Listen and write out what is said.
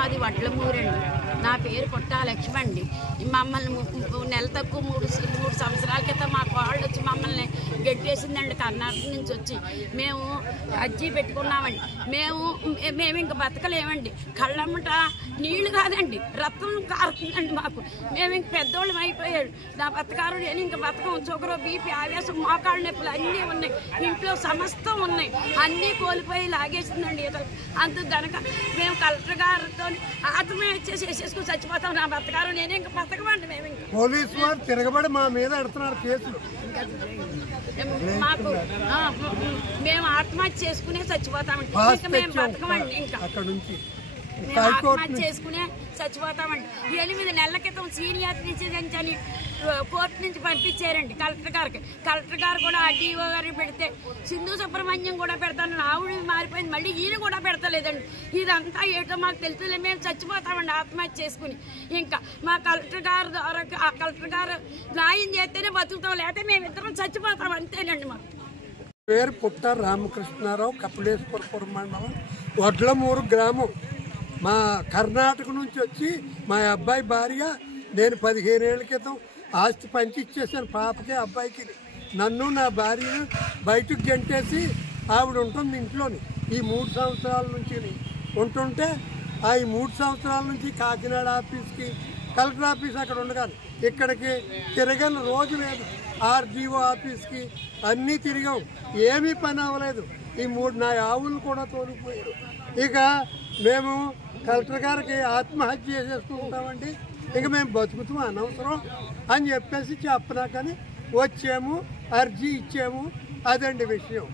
మాది వడ్లమూరండి. నా పేరు కొట్టా లక్ష్మి అండి. మమ్మల్ని నెల తక్కువ మూడు సంవత్సరాల క్రితం మా కోళ్ళు వచ్చి మమ్మల్ని గెట్టేసిందండి. కర్ణాటక నుంచి వచ్చి మేము అర్జీ పెట్టుకున్నామండి. మేము ఇంక బతకలేమండి. కళ్ళమ్మట నీళ్లు కాదండి, రక్తం కారుతుందండి మాకు. మేము ఇంక పెద్దోళ్ళం అయిపోయాడు. నా బతకారు నేను ఇంక బతకం. షుగర్, బీపీ, ఆవేశం, మోకాళ్ళ నొప్పులు అన్నీ ఉన్నాయి. ఇంట్లో సమస్తం ఉన్నాయి. అన్నీ కోల్పోయి లాగేసిందండి. అంత కనుక మేము కలెక్టర్ గారితో ఆత్మహత్య చేసేసుకుని చచ్చిపోతాం. నా బతకారు నేనే ఇంక బతకమండి. మేము ఇంకా పోలీసు వారు తిరగబడి మా మీద పెడుతున్నారు కేసులు. మాకు మేము ఆత్మహత్య చేసుకునే చచ్చిపోతామండి. ఇంకా మేము బతకమండి. ఇంకా అక్కడ నుంచి మేము ఆత్మహత్య చేసుకునే చచ్చిపోతామండి. 8 నెలల క్రితం సీనియర్ సిటిజన్స్ అని కోర్టు నుంచి పంపించారండి కలెక్టర్ గారికి. కలెక్టర్ గారు కూడా డిఓ గారికి పెడితే సింధు సుబ్రహ్మణ్యం కూడా పెడతాను, ఆవిడ మారిపోయింది, మళ్ళీ ఈయన కూడా పెడతలేదండి. ఇదంతా ఏటో మాకు తెలుసులే. మేము చచ్చిపోతామండి ఆత్మహత్య చేసుకుని. ఇంకా మా కలెక్టర్ గారు ద్వారా ఆ కలెక్టర్ గారు న్యాయం చేస్తేనే బతుకుతాం, లేకపోతే మేమిద్దరం చచ్చిపోతాం, అంతేనండి. మాకు పేరు పుట్ట రామకృష్ణారావు, కపిలేశ్వరపురం మండలం, వడ్లమూరు గ్రామం. మా కర్ణాటక నుంచి వచ్చి మా అబ్బాయి భార్య, నేను 15 ఏళ్ల క్రితం ఆస్తి పంచి ఇచ్చేసాను పాపకి, అబ్బాయికి. నన్ను నా భార్యను బయటకు గెంటేసి ఆవిడ ఉంటుంది ఇంట్లోని. ఈ 3 సంవత్సరాల నుంచి ఉంటుంటే ఈ 3 సంవత్సరాల నుంచి కాకినాడ ఆఫీస్కి, కలెక్టర్ ఆఫీస్ అక్కడ ఉండగాను, ఇక్కడికి తిరగని రోజు లేదు. ఆర్డీఓ ఆఫీస్కి అన్నీ తిరిగాం, ఏమీ పని అవ్వలేదు. ఈ 3 నా ఆవులు కూడా తోలిపోయారు. ఇక మేము కలెక్టర్ గారికి ఆత్మహత్య చేసేసుకుంటామండి, ఇంక మేము బతుకుతాం అనవసరం అని చెప్పేసి చెప్పనా కానీ వచ్చాము, అర్జీ ఇచ్చాము. అదండి విషయం.